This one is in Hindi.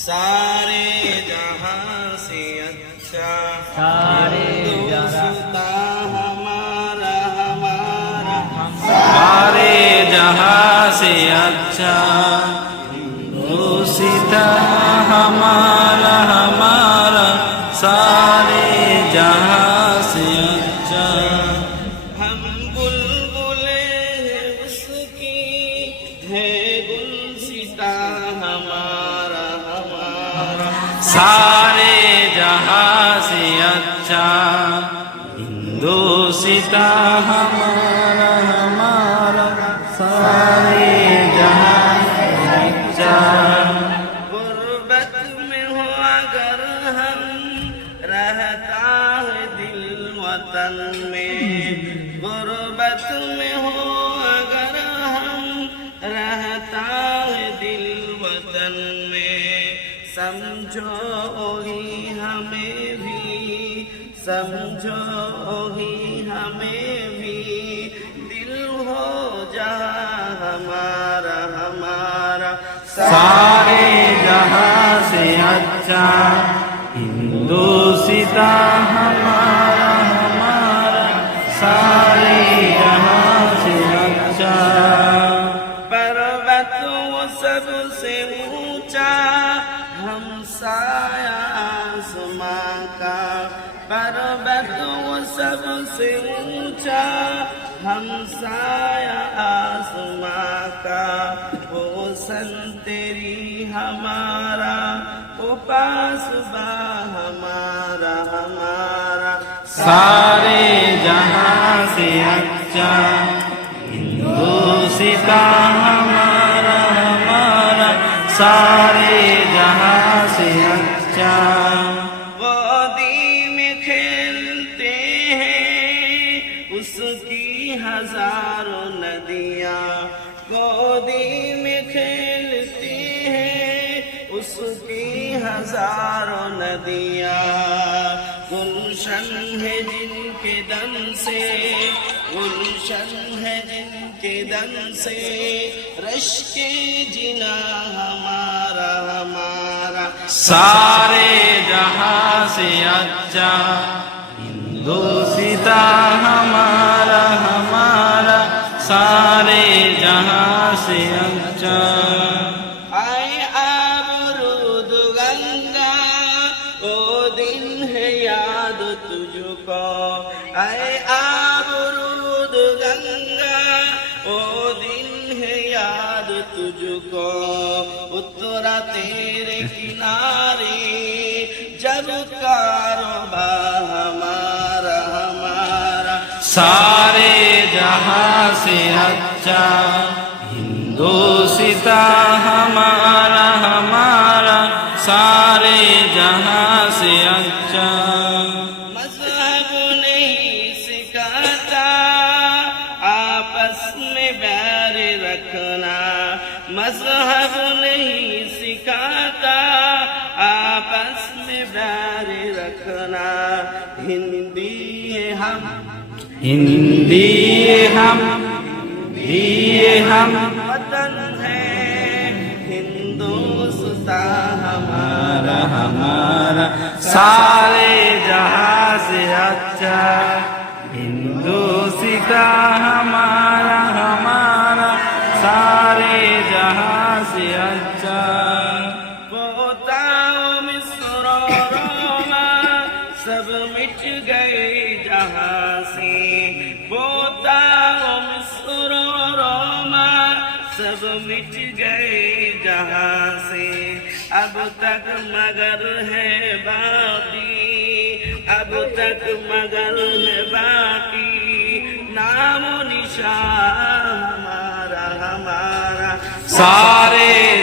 सारे जहाँ से अच्छा सारे जहाँ दोस्ता हमारा हमारा। सारे जहाँ से अच्छा दूषिता हमारा हमारा। सारे जहाँ से अच्छा हम बुलबुले उसकी है गुलसिता हमारा हमारा। सारे जहाँ से अच्छा हिंदोसिता हमारा हमारा। सारे जहाँ अच्छा। गुर्बत में हो अगर हम रहता है दिल वतन में। गुर्बत में समझो ही हमें भी समझो ही हमें भी। दिल हो जा हमारा हमारा। सारे जहाँ से अच्छा हिंदोसिता हमारा हमारा। सारे जहाँ से अच्छा। पर्वत वो सबसे ऊँचा हम साया आसमां का पर्वत वो सबसे ऊँचा। हम साया आसमां का वो सन तेरी हमारा वो पास बा हमारा हमारा। सारे जहाँ से अच्छा हिंदोसिता हमारा हमारा। सारे वादी में खेलते हैं उसकी हज़ारों नदियाँ। गोदी में खेलते हैं उसकी हज़ारों नदियाँ। गुलशन है जिनके दम से, गुलशन है जिनके दम से, रश के जिना सारे जहाँ से अच्छा हिंदोसिता हमारा हमारा सारे जहाँ से अच्छा आए आबरूद गंगा ओ दिन है याद तुझको आए तुझको, उतरा तेरे किनारे, जब कारोबा हमारा हमारा। सारे जहाँ से अच्छा हिंदोसिता हमारा हमारा। सारे जहाँ से अच्छा। मज़हब नहीं मज़हब नहीं सिखाता आपस में बैर रखना। हिंदी है हम। हिंदी हम। दिए हम। वतन है। हिंदुस्ता हमारा। हमारा। हमारा सारे जहाँ से अच्छा। हिंदोसिता हमारा हमारा। सारे जहाँ सब मिट गए जहां से पोता मिस्र रोमा सब मिट गए जहां से अब तक मगर है बाकी अब तक मगर है बाकी नाम निशान हमारा हमारा सारे